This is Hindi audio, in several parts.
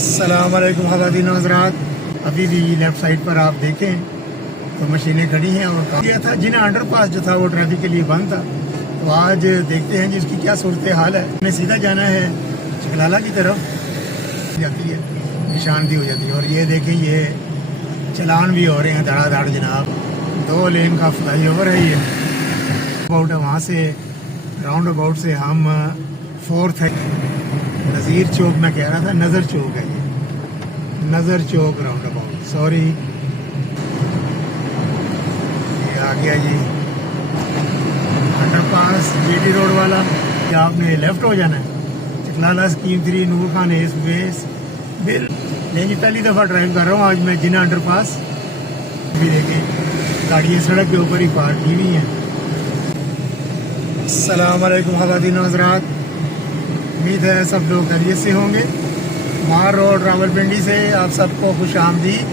अस्सलाम वालेकुम ख़वातीन व हज़रात। अभी भी लेफ़्ट साइड पर आप देखें तो मशीनें खड़ी हैं और किया था जिन्हें अंडरपास जो था वो ट्रैफिक के लिए बंद था। तो आज देखते हैं जिसकी क्या सूरत हाल है। हमें सीधा जाना है चिकलाला की तरफ जाती है, निशानदी हो जाती है। और ये देखें ये चलान भी हो रहे हैं धड़ाधड़ जनाब। 2 लेन का फ्लाई ओवर है ये अबाउट है। वहाँ से राउंड अबाउट से हम 4th है नज़ीर चौक, मैं कह रहा था नज़र चौक है ये, नज़र चौक राउंड अबाउट, सॉरी ये आ गया जी अंडरपास जीटी रोड वाला। कि आपने लेफ्ट हो जाना है चिकलाला स्कीम 3 नूर खान एस बेस बिल। नहीं जी, पहली दफ़ा ड्राइव कर रहा हूँ आज मैं जिना अंडरपास। भी देखें गाड़ियाँ सड़क के ऊपर ही पार्क की हुई हैं। अस्सलाम वालेकुम ख़वातीन व हज़रात, उम्मीद है सब लोग खैरियत से होंगे। मार रोड रावलपिंडी से आप सबको खुश आमदीद।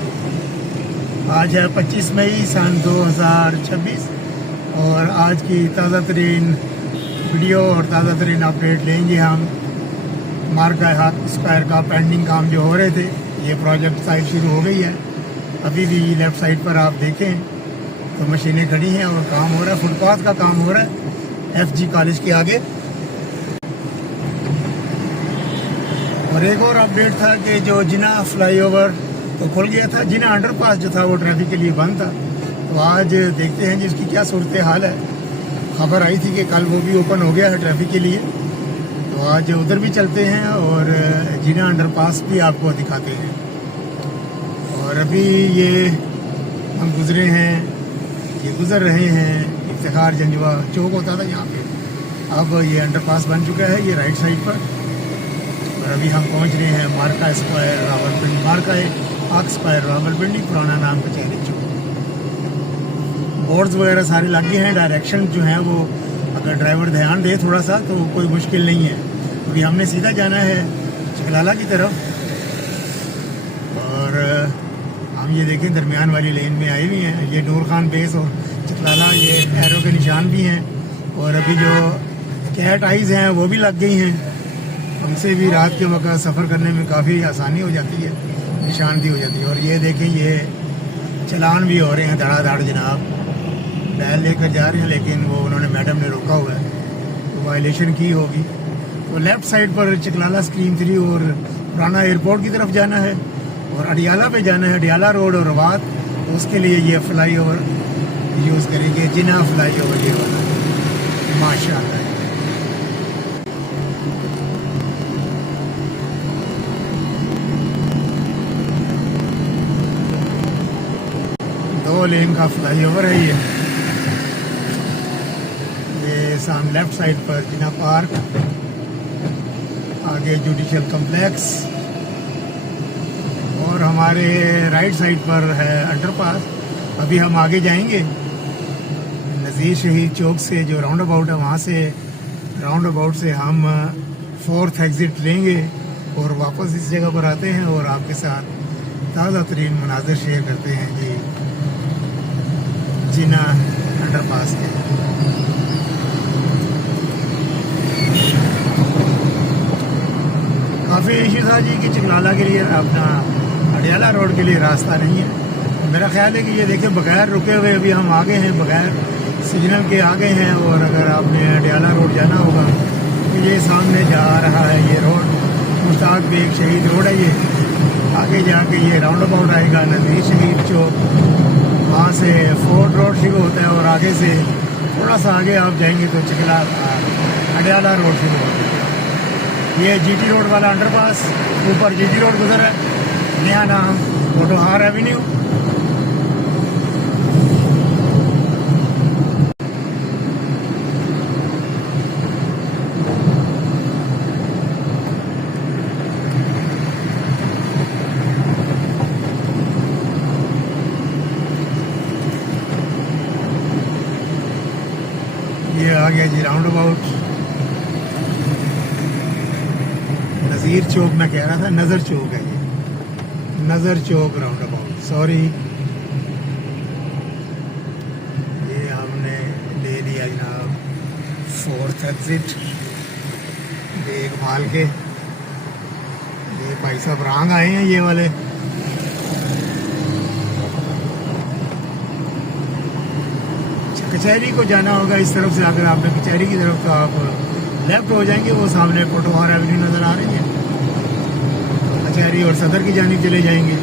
आज है 25 मई सन 2026 और आज की ताज़ा तरीन वीडियो और ताज़ा तरीन अपडेट लेंगे हम। मार्का हाथ स्क्वायर का पेंडिंग काम जो हो रहे थे, ये प्रोजेक्ट साइट शुरू हो गई है। अभी भी लेफ़्ट साइड पर आप देखें तो मशीनें खड़ी हैं और काम हो रहा है, फुटपाथ का काम हो रहा है FG कॉलेज के आगे। और एक और अपडेट था कि जो जिना फ्लाईओवर तो खुल गया था, जिना अंडरपास जो था वो ट्रैफिक के लिए बंद था। तो आज देखते हैं जिसकी क्या सूरत हाल है। खबर आई थी कि कल वो भी ओपन हो गया है ट्रैफिक के लिए, तो आज उधर भी चलते हैं और जिना अंडरपास भी आपको दिखाते हैं। और अभी ये हम गुजरे हैं, ये गुजर रहे हैं इफ्तिखार जंजवा चौक होता था यहाँ पे, अब ये अंडरपास बन चुका है ये राइट साइड पर। और अभी हम पहुंच रहे हैं मार्का स्क्वायर रावलपिंडी, मार्का आक स्क्वायर रावलपिंडी, पुराना नाम कचहरी चौक। बोर्ड्स वगैरह सारे लगे हैं, डायरेक्शन जो है वो अगर ड्राइवर ध्यान दे थोड़ा सा तो कोई मुश्किल नहीं है। अभी हमने सीधा जाना है चिकलाला की तरफ और हम ये देखें दरमियान वाली लेन में आए हुए हैं। ये नूर खान बेस और चिकलाला ये एरो के निशान भी हैं। और अभी जो कैट आइज़ हैं वो भी लग गई हैं, हमसे भी रात के वक्त सफ़र करने में काफ़ी आसानी हो जाती है, निशानदी हो जाती है। और ये देखें ये चलान भी हो रहे हैं धड़ाधड़ जनाब। बैल लेकर जा रहे हैं लेकिन वो उन्होंने मैडम ने रोका हुआ है तो वायलेशन की होगी। तो लेफ़्ट साइड पर चिकलाला स्कीम 3 और पुराना एयरपोर्ट की तरफ जाना है और अडियाला पे जाना है, अडियाला रोड और रवात। तो उसके लिए ये फ्लाई ओवर यूज़ करेंगे, जिना फ्लाई ओवर ये वाला माशाअल्लाह। 2 लेन का फ्लाई ओवर है ये सामने लेफ्ट साइड पर जिना पार्क, आगे जुडिशल कम्प्लेक्स और हमारे राइट साइड पर है अंडरपास। अभी हम आगे जाएंगे नज़ीर शहीद चौक से, जो राउंड अबाउट है वहाँ से राउंड अबाउट से हम 4th एग्ज़िट लेंगे और वापस इस जगह पर आते हैं और आपके साथ ताज़ा तरीन मनाज़र शेयर करते हैं जी जिना अंडरपास के। काफ़ी इशू था जी कि चिकलाला के लिए अपना अडियाला रोड के लिए रास्ता नहीं है। तो मेरा ख्याल है कि ये देखें बगैर रुके हुए अभी हम आगे हैं, बगैर सिग्नल के आगे हैं। और अगर आपने अडियाला रोड जाना होगा तो ये सामने जा रहा है ये रोड मुश्ताक बेग शहीद रोड है। ये आगे जाके ये राउंड अबाउट आएगा नज़ीर शहीद चौक, वहाँ से फोर्ट रोड शुरू होता है और आगे से थोड़ा सा आगे आप जाएंगे तो अडियाला रोड शुरू होता है। ये GT रोड वाला अंडरपास, ऊपर GT रोड गुजर है, नया नाम मोटोहार एवेन्यू। ये आ गया जी राउंड अबाउट नज़ीर चौक, मैं कह रहा था नज़र चौक है ये, नज़र चौक राउंड अबाउट, सॉरी ये हमने ले लिया जनाब 4th एग्ज़िट देखभाल के। ये भाई साहब रांग आए हैं ये वाले। कचहरी को जाना होगा इस तरफ से, अगर आपने कचहरी की तरफ तो आप लेफ्ट हो जाएंगे, वो सामने पोटोहार एवेन्यू नज़र आ रही है, कचहरी और सदर की जानिब चले जाएंगे।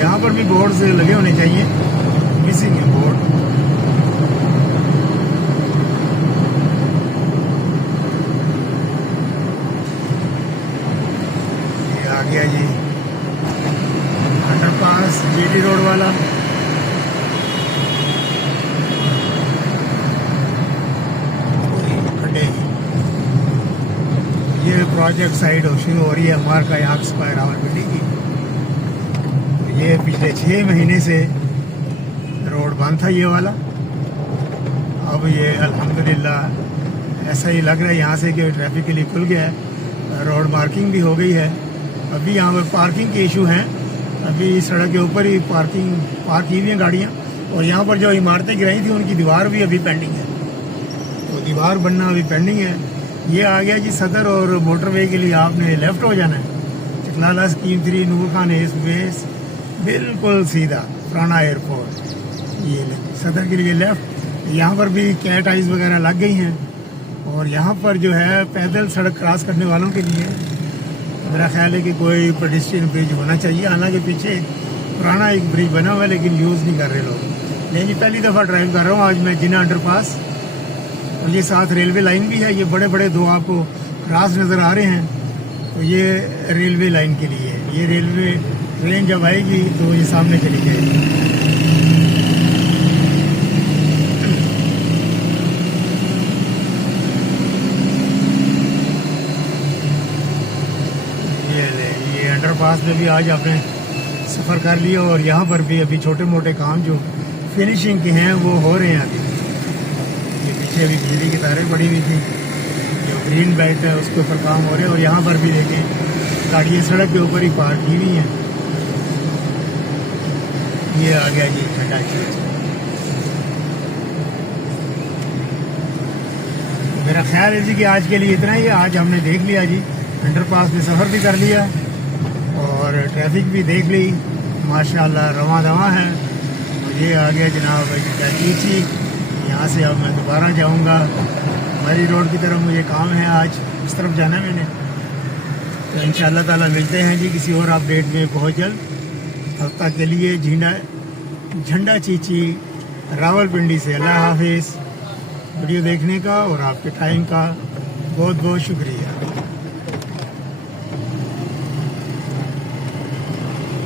यहाँ पर भी बोर्ड से लगे होने चाहिए, मिसिंग है बोर्ड। ये आ गया जी अंडरपास जीटी रोड वाला। ये प्रोजेक्ट साइड शुरू हो रही है हमार का यहाँ स्क्वायर रावलपिंडी की। ये पिछले 6 महीने से रोड बंद था ये वाला, अब ये अल्हम्दुलिल्लाह ऐसा ही लग रहा है यहाँ से कि ट्रैफिक के लिए खुल गया है, रोड मार्किंग भी हो गई है। अभी यहाँ पर पार्किंग के इशू हैं, अभी सड़क के ऊपर ही पार्क की हुई हैं गाड़ियाँ, और यहाँ पर जो इमारतें गिराई थी उनकी दीवार भी अभी पेंडिंग है, तो दीवार बनना अभी पेंडिंग है। ये आ गया जी सदर और मोटरवे के लिए आपने लेफ्ट हो जाना है, चकलाला स्कीम 3 नूर खान एयरबेस बिल्कुल सीधा पुराना एयरपोर्ट, ये सदर के लिए लेफ्ट। यहाँ पर भी कैट आइज वगैरह लग गई हैं, और यहाँ पर जो है पैदल सड़क क्रॉस करने वालों के लिए मेरा ख्याल है कि कोई पेडेस्ट्रियन ब्रिज होना चाहिए। हालांकि पीछे पुराना एक ब्रिज बना हुआ है लेकिन यूज़ नहीं कर रहे लोग। लेकिन पहली दफ़ा ड्राइव कर रहा हूँ आज मैं जिना अंडरपास, और ये साथ रेलवे लाइन भी है, ये बड़े बड़े 2 आपको क्रॉस नज़र आ रहे हैं, तो ये रेलवे लाइन के लिए, ये रेलवे ट्रेन जब आएगी तो ये सामने चली जाएगी। ये अंडरपास में भी आज आपने सफ़र कर लिया, और यहाँ पर भी अभी छोटे मोटे काम जो फिनिशिंग के हैं वो हो रहे हैं अभी। ये पीछे अभी बिजली की तारें पड़ी हुई थी, जो ग्रीन बेल्ट है उसके ऊपर काम हो रहे हैं, और यहाँ पर भी देखें गाड़ियाँ सड़क के ऊपर ही पार्क की हुई हैं। ये आ गया जी ठंडा चीज। मेरा ख्याल है जी कि आज के लिए इतना ही। आज हमने देख लिया जी, अंडरपास में सफ़र भी कर लिया और ट्रैफिक भी देख ली, माशाल्लाह रवां दवा है। और ये आ गया जनाब चीची, यहाँ से अब मैं दोबारा जाऊँगा मरी रोड की तरफ, मुझे काम है आज उस तरफ जाना है मैंने। तो इंशाअल्लाह ताला मिलते हैं जी किसी और अपडेट में बहुत जल्द। तब तक के लिए झंडा चीची रावलपिंडी से अल्लाह हाफिज़। वीडियो देखने का और आपके टाइम का बहुत बहुत शुक्रिया।